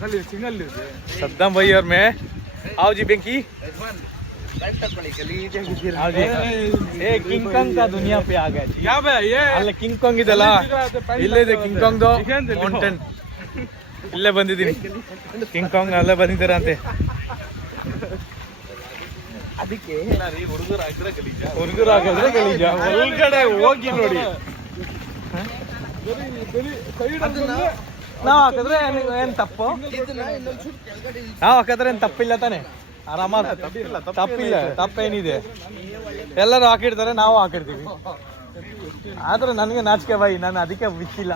सद्दाम भाई और मैं आओ जी बेंकी किंग कांग का दुनिया पे आ गए ಅಲ್ಲ ಕಿಂಗ್ ಕಾಂಗ್ ಇದಲ್ಲ ಇಲ್ಲೇ ಇದೆ ಕಿಂಗ್ ಕಾಂಗ್ ಮೌಂಟೇನ್ ಇಲ್ಲೇ ಬಂದಿದ್ದೀನಿ ಕಿಂಗ್ ಕಾಂಗ್ ಅಲ್ಲೇ ಬಂದಿದ್ದಾರಂತೆ ಅದಕ್ಕೆ ಹುಡುಗರು ಹಾಕಿದ್ರೆ ಗಲೀಜ ಒಳಗಡೆ ಹೋಗಿ ನೋಡಿ ನಾವ್ ಹಾಕಿದ್ರೆ ಏನ್ ತಪ್ಪು ನಾವ್ ಹಾಕಿದ್ರೆ ಏನ್ ತಪ್ಪಿಲ್ಲ ತಾನೆ ಆರಾಮ ತಪ್ಪಿಲ್ಲ ತಪ್ಪೇನಿದೆ ಎಲ್ಲರೂ ಹಾಕಿಡ್ತಾರೆ ನಾವು ಹಾಕಿರ್ತೀವಿ ಆದ್ರೆ ನನಗೆ ನಾಚಿಕೆ ಬಾಯಿ ನಾನು ಅದಕ್ಕೆ ಬಿಚ್ಚಿಲ್ಲ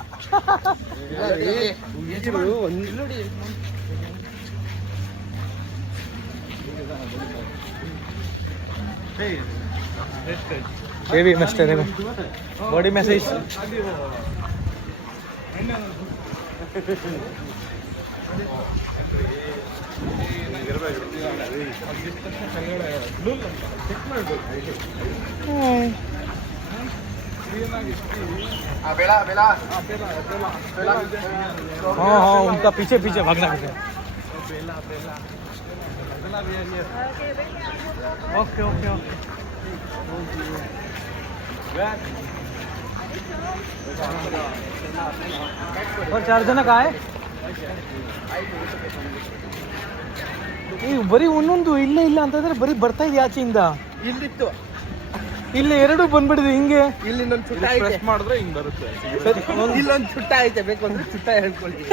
ಹೇವಿ ಮಸ್ತ್ ಇದೆ ಬಾಡಿ ಮೆಸೇಜ್ हाँ हाँ उनका पीछे पीछे भागना पीछे ओके ओके ओके और 4 ಜನ ಕಾಯ್ ಈ ಬರೀ ಒಂದೊಂದು ಇಲ್ಲ ಇಲ್ಲ ಅಂತಂದ್ರೆ ಬರೀ ಬರ್ತಾ ಇದೆ ಆಚೆಯಿಂದ ಇಲ್ಲಿತ್ತು ಇಲ್ಲಿ ಎರಡು ಬಂದ್ಬಿಡಿದೆ ಹಿಂಗೆ ಇಲ್ಲಿ ಇನ್ನೊಂದು ಚುಟ್ಟ ಪ್ರೆಸ್ ಮಾಡಿದ್ರೆ ಹಿಂಗ್ ಬರುತ್ತೆ ಇಲ್ಲೊಂದು ಚುಟ್ಟ ಐತೆ ಬೇಕು ಒಂದು ಚುಟ್ಟ ಹೇಳ್ಕೊಳ್ಳಿ